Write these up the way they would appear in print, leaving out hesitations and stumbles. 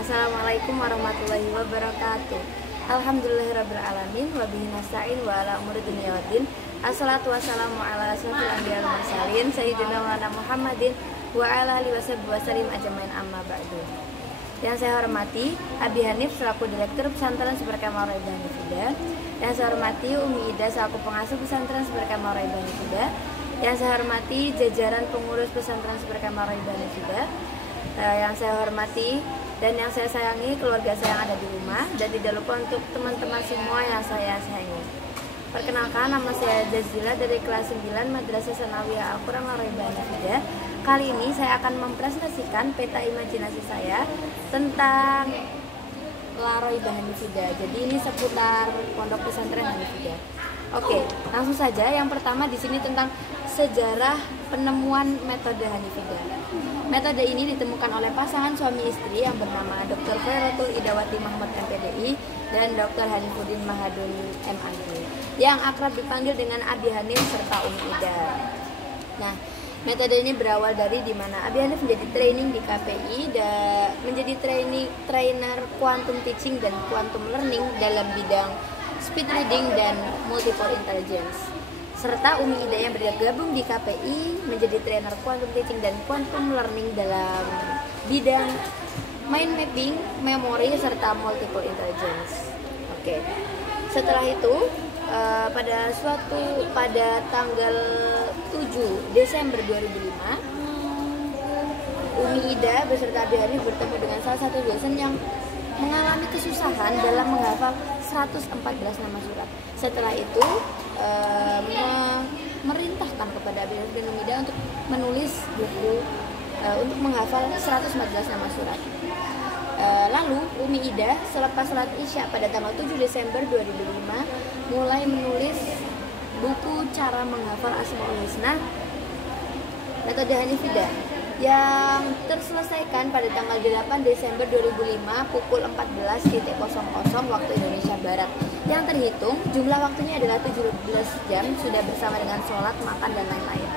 Assalamualaikum warahmatullahi wabarakatuh. Alhamdulillahirrabbilalamin. Wabihi nasta'in wa ala umuri dunya waddin. Assalatu wassalamu ala asyrofil anbiya'i wal mursalin sayyidina maulana Muhammadin wa ala alihi wasallim ajmain, amma ba'du. Yang saya hormati Abi Hanif selaku Direktur Pesantren Seberkah Mawaribah Hanifida. Yang saya hormati Umi Ida selaku Pengasuh Pesantren Seberkah Mawaribah Hanifida. Yang saya hormati jajaran pengurus Pesantren Seberkah Mawaribah Hanifida. Yang saya hormati dan yang saya sayangi keluarga saya yang ada di rumah, dan tidak lupa untuk teman-teman semua yang saya sayangi. Perkenalkan, nama saya Jazila dari kelas 9 Madrasah Sanawiyah Al-Quran Mawaribah Hanifida. Kali ini saya akan mempresentasikan peta imajinasi saya tentang Laroibah Hanifida. Jadi ini seputar pondok pesantren Hanifida. Oke, langsung saja. Yang pertama di sini tentang sejarah penemuan metode Hanifida. Metode ini ditemukan oleh pasangan suami istri yang bernama Dr. Khairatul Idawati Mahmud MPDI dan Dr. Hanifuddin Mahadun MAG, yang akrab dipanggil dengan Abi Hanif serta Umi Ida. Nah, metode ini berawal dari dimana Abi Hanif menjadi training di KPI dan menjadi trainer quantum teaching dan quantum learning dalam bidang speed reading dan multiple intelligence. Serta Umi Ida yang bergabung di KPI menjadi trainer quantum teaching dan quantum learning dalam bidang mind mapping, memory, serta multiple intelligence. Oke. Setelah itu pada tanggal 7 Desember 2005, Umi Ida beserta Abi Hanif bertemu dengan salah satu dosen yang mengalami kesusahan dalam menghafal 114 nama surat. Setelah itu memerintahkan kepada Abi Hanif dan Umi Ida untuk menulis buku untuk menghafal 114 nama surat. Lalu Umi Ida selepas salat Isya pada tanggal 7 Desember 2005 mulai menulis buku cara menghafal Asmaul Husna metode Hanifida yang terselesaikan pada tanggal 8 Desember 2005 pukul 14.00 waktu Indonesia Barat. Yang terhitung jumlah waktunya adalah 17 jam, sudah bersama dengan sholat, makan, dan lain-lain.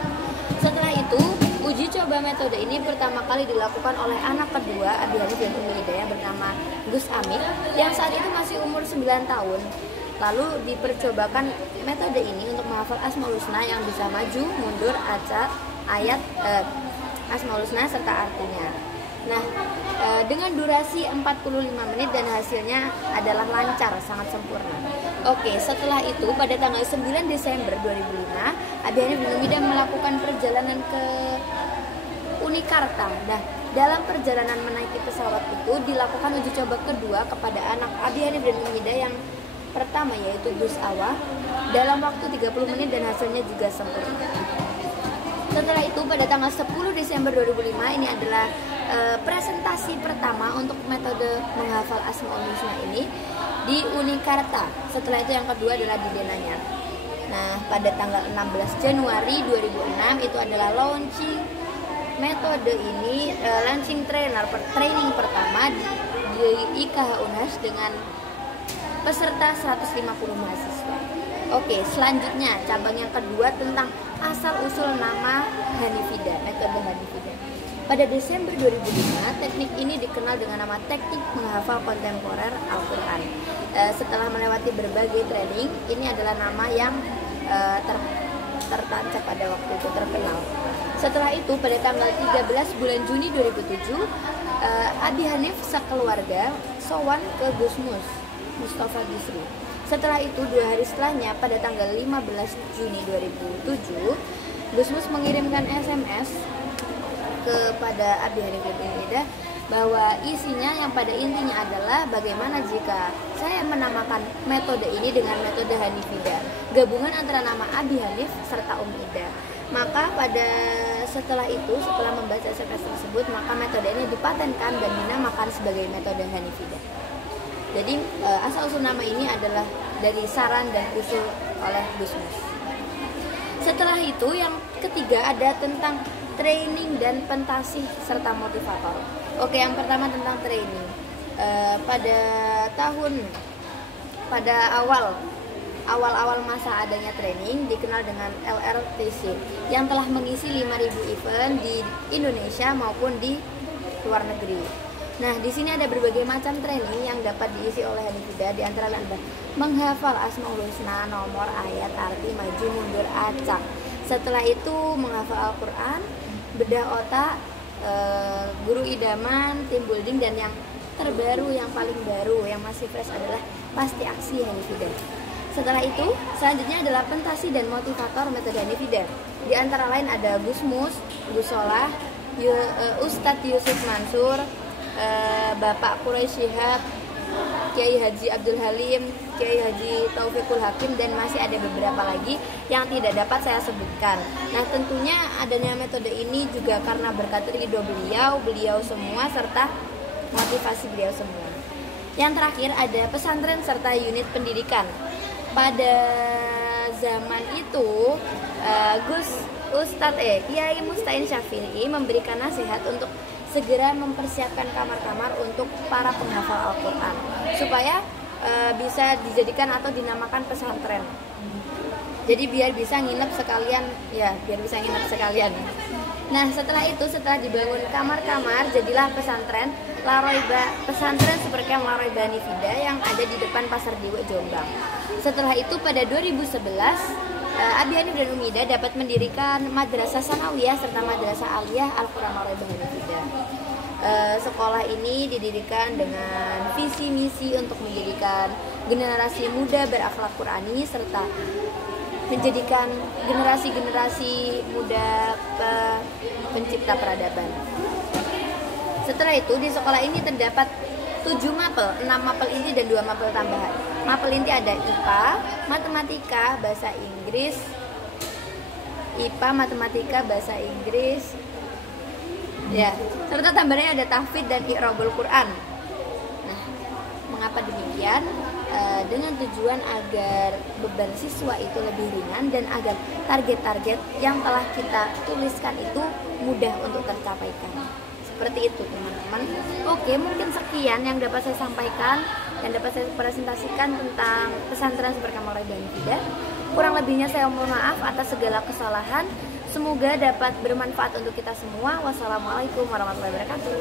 Setelah itu, uji coba metode ini pertama kali dilakukan oleh anak kedua Abi Hanif dan Umi Ida yang bernama Gus Amit, yang saat itu masih umur 9 tahun. Lalu dipercobakan metode ini untuk menghafal Asmaul Husna yang bisa maju, mundur, ayat Asmaul Husna serta artinya. Nah, dengan durasi 45 menit dan hasilnya adalah lancar, sangat sempurna. Oke, setelah itu pada tanggal 9 Desember 2005, Abi Hanif dan Umi Ida melakukan perjalanan ke Unikarta. Nah, dalam perjalanan menaiki pesawat itu dilakukan uji coba kedua kepada anak Abi Hanif dan Umi Ida yang pertama, yaitu Gus Awah, dalam waktu 30 menit dan hasilnya juga sempurna. Setelah itu pada tanggal 10 Desember 2005 ini adalah presentasi pertama untuk metode menghafal Asmaul Husna ini di Unikarta. Setelah itu yang kedua adalah di Denanyar. Nah, pada tanggal 16 Januari 2006 itu adalah launching metode ini, launching training pertama di IKH UNAS dengan peserta 150 mahasiswa. Oke, selanjutnya cabang yang kedua tentang asal-usul nama Hanifida, metode Hanifida. Pada Desember 2005, teknik ini dikenal dengan nama teknik menghafal kontemporer Al-Quran. Setelah melewati berbagai training, ini adalah nama yang tertancap pada waktu itu, terkenal. Setelah itu, pada tanggal 13 bulan Juni 2007, Abi Hanif sekeluarga sowan ke Gus Mustafa Bisri. Setelah itu, 2 hari setelahnya, pada tanggal 15 Juni 2007, Gus Mus mengirimkan SMS kepada Abi Hanif dan Umi Ida bahwa isinya yang pada intinya adalah bagaimana jika saya menamakan metode ini dengan metode Hanifida, gabungan antara nama Abi Hanif serta Umi Ida. Maka setelah membaca SMS tersebut, maka metode ini dipatenkan dan dinamakan sebagai metode Hanifida. Jadi asal-usul nama ini adalah dari saran dan usul oleh Gus Mus. Setelah itu yang ketiga ada tentang training dan pentasih serta motivator. Oke, yang pertama tentang training. Pada awal masa adanya training dikenal dengan LRTC yang telah mengisi 5.000 event di Indonesia maupun di luar negeri. Nah, di sini ada berbagai macam training yang dapat diisi oleh Hanifida, di antara lain adalah menghafal Asmaul Husna, nomor, ayat, arti, maju, mundur, acak. Setelah itu menghafal Al-Quran, bedah otak, guru idaman, team building, dan yang terbaru, yang paling baru, yang masih fresh adalah pasti aksi Hanifida. Setelah itu, selanjutnya adalah pentasi dan motivator metode Hanifida. Di antara lain ada Gus Mus, Gus Solah, Ustadz Yusuf Mansur, Bapak Quraisy Shihab, Kiai Haji Abdul Halim, Kiai Haji Taufikul Hakim, dan masih ada beberapa lagi yang tidak dapat saya sebutkan. Nah, tentunya adanya metode ini juga karena berkat ridho beliau semua, serta motivasi beliau semua. Yang terakhir ada pesantren serta unit pendidikan. Pada zaman itu Kiai Mustain Syafi'i memberikan nasihat untuk segera mempersiapkan kamar-kamar untuk para penghafal Al-Quran supaya bisa dijadikan atau dinamakan pesantren. Jadi biar bisa nginep sekalian. Nah, setelah dibangun kamar-kamar, jadilah pesantren pesantren Supercamp Laroiba Hanifida yang ada di depan Pasar Dewa, Jombang. Setelah itu pada 2011 Abi Hanif dan Umida dapat mendirikan Madrasah Sanawiyah serta Madrasah Aliyah Al-Quran Laroiba Hanifida. Sekolah ini didirikan dengan visi misi untuk menjadikan generasi muda berakhlak Qurani serta menjadikan generasi muda pencipta peradaban. Setelah itu di sekolah ini terdapat 7 mapel, 6 mapel inti dan 2 mapel tambahan. Mapel inti ada IPA, Matematika, Bahasa Inggris, ya, serta tambahannya ada tahfidz dan i'rabul Quran. Nah, mengapa demikian? Dengan tujuan agar beban siswa itu lebih ringan dan agar target-target yang telah kita tuliskan itu mudah untuk tercapaikan. Seperti itu, teman-teman. Oke, mungkin sekian yang dapat saya sampaikan dan dapat saya presentasikan tentang pesantren Supercamp Laroiba Hanifida. Kurang lebihnya saya mohon maaf atas segala kesalahan. Semoga dapat bermanfaat untuk kita semua. Wassalamualaikum warahmatullahi wabarakatuh.